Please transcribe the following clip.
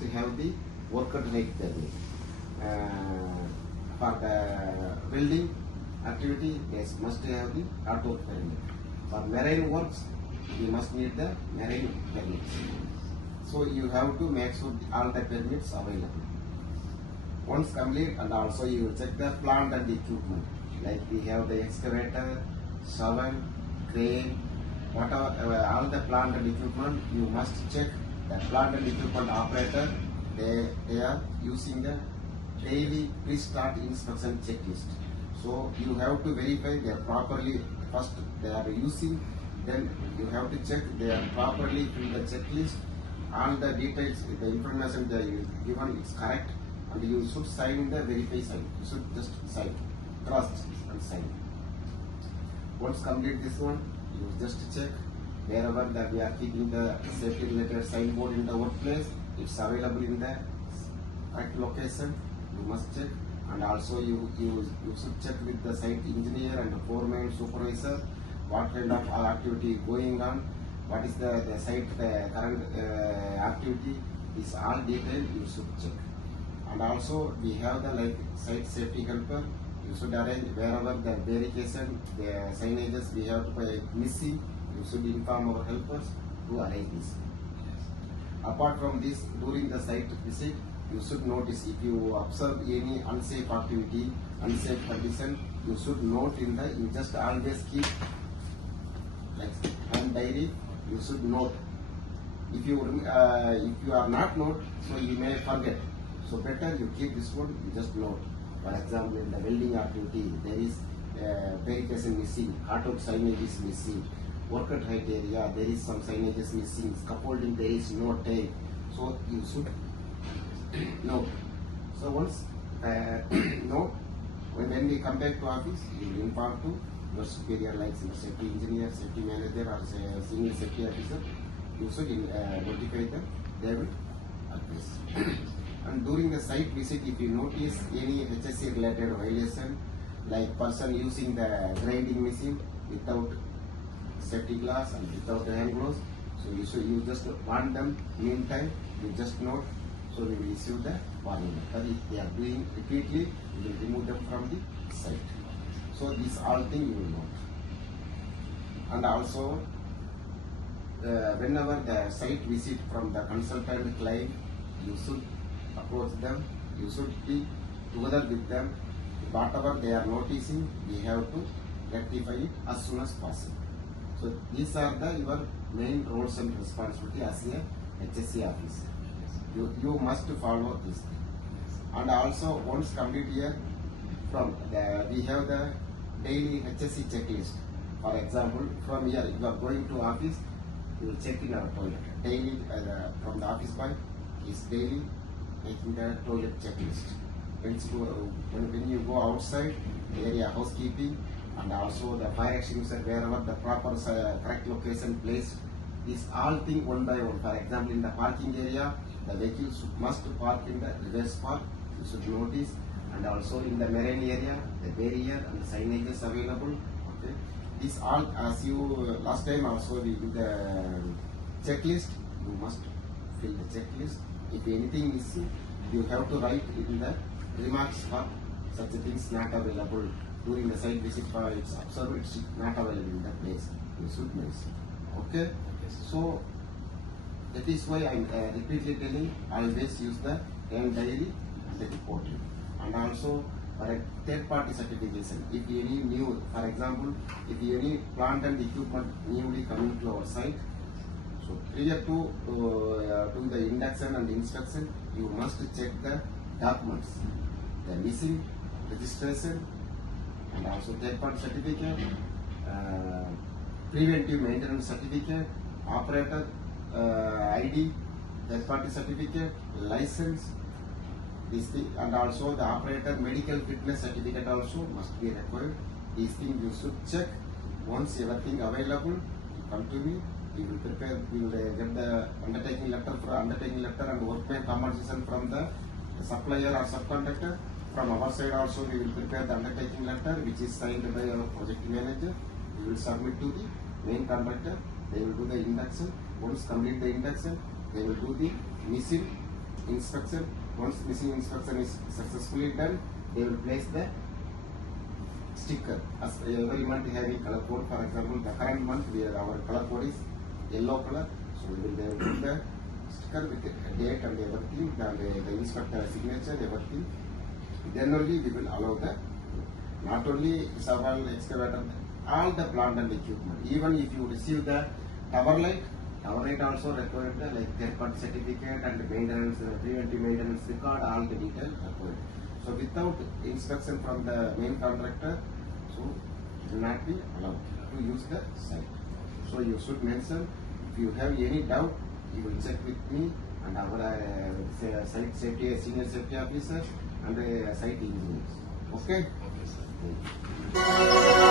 must have the worker height permit. For the welding activity, they must have the auto permit. For marine works, you must need the marine permits. So you have to make sure all the permits available. Once complete, and also you check the plant and equipment. Like we have the excavator, shovel, crane, whatever, all the plant and equipment, you must check the plant and equipment operator. They are using the daily pre-start inspection checklist. So you have to verify they are properly, first they are using, then you have to check they are properly in the checklist. All the details, the information they are given is correct, and you should sign the verify sign. You should just sign, cross and sign. Once complete this one, you just check wherever that we are keeping the safety related signboard in the workplace, it's available in the correct location. You must check, and also you should check with the site engineer and the foreman, supervisor, what kind of activity going on, what is the site current activity. Is all detail you should check. And also we have the like site safety helper. You should arrange wherever the verification, the signages we have to pay missing. You should inform our helpers to arrange this. Apart from this, during the site visit, you should notice if you observe any unsafe activity, unsafe condition, you should note in the, you just always keep like hand diary, you should note. If you are not note, so you may forget. So better you keep this one, you just note. For example, in the welding activity, there is verification missing, cutout signage is missing, worker height area, there is some signages missing, scaffolding, there is no tail. So you should note. So once note, when we come back to office, you will inform to your superior, like safety engineer, safety manager, or senior safety officer. You should notify them, they will advise. And during the site visit, if you notice any HSE related violation, like person using the grinding machine without safety glass and without the hand gloves, so you just warn them. Meantime, you just note. So we will issue the warning. But if they are doing repeatedly, we will remove them from the site. So these all things you will note. And also, whenever the site visit from the consultant client, you should approach them. You should be together with them. Whatever they are noticing, we have to rectify it as soon as possible. So these are your main roles and responsibility as a HSE officer. You must follow this. And also once complete here, we have the daily HSE checklist. For example, from here, if you are going to office, you will check in our toilet. Daily, from the office boy is daily making the toilet checklist. When you go outside, the area housekeeping, and also the fire extinguisher, wherever the proper correct location placed, is all thing one by one. For example, in the parking area, the vehicles must park in the reverse park. You should notice. And also in the marine area, the barrier and the signage is available. Okay, this all, as you last time also we did the checklist. You must fill the checklist. If anything missing, you have to write in the remarks for such things not available during the site visit. For its observed, it's not available in the place. You should mention. Okay. So that is why I am repeatedly telling, always use the hand diary and the reporting. And also for a third party certification, if any new, for example, if any plant and equipment newly coming to our site, so prior to do the induction and inspection, you must check the documents, the missing registration, and also third party certificate, preventive maintenance certificate, operator ID, third party certificate, license, this thing, and also the operator medical fitness certificate also must be required. These things you should check. Once everything available, you come to me. We will prepare. We will get the undertaking letter and workman compensation from the supplier or subcontractor. From our side also, we will prepare the undertaking letter, which is signed by our project manager. We will submit to the main contractor. They will do the induction. Once complete the induction, they will do the missing inspection. Once missing inspection is successfully done, they will place the sticker. As every month having color code. For example, the current month our color code is yellow color, so we will put the sticker with the date and everything, and the inspector signature, everything. Then only we will allow the, not only shovel, excavator, all the plant and equipment. Even if you receive the tower light also required the like third-party certificate and maintenance, preventive maintenance record, all the details required. So without inspection from the main contractor, so it will not be allowed to use the site. So you should mention, if you have any doubt, you will check with me and our site safety, senior safety officer and site engineers. Okay? Okay, sir.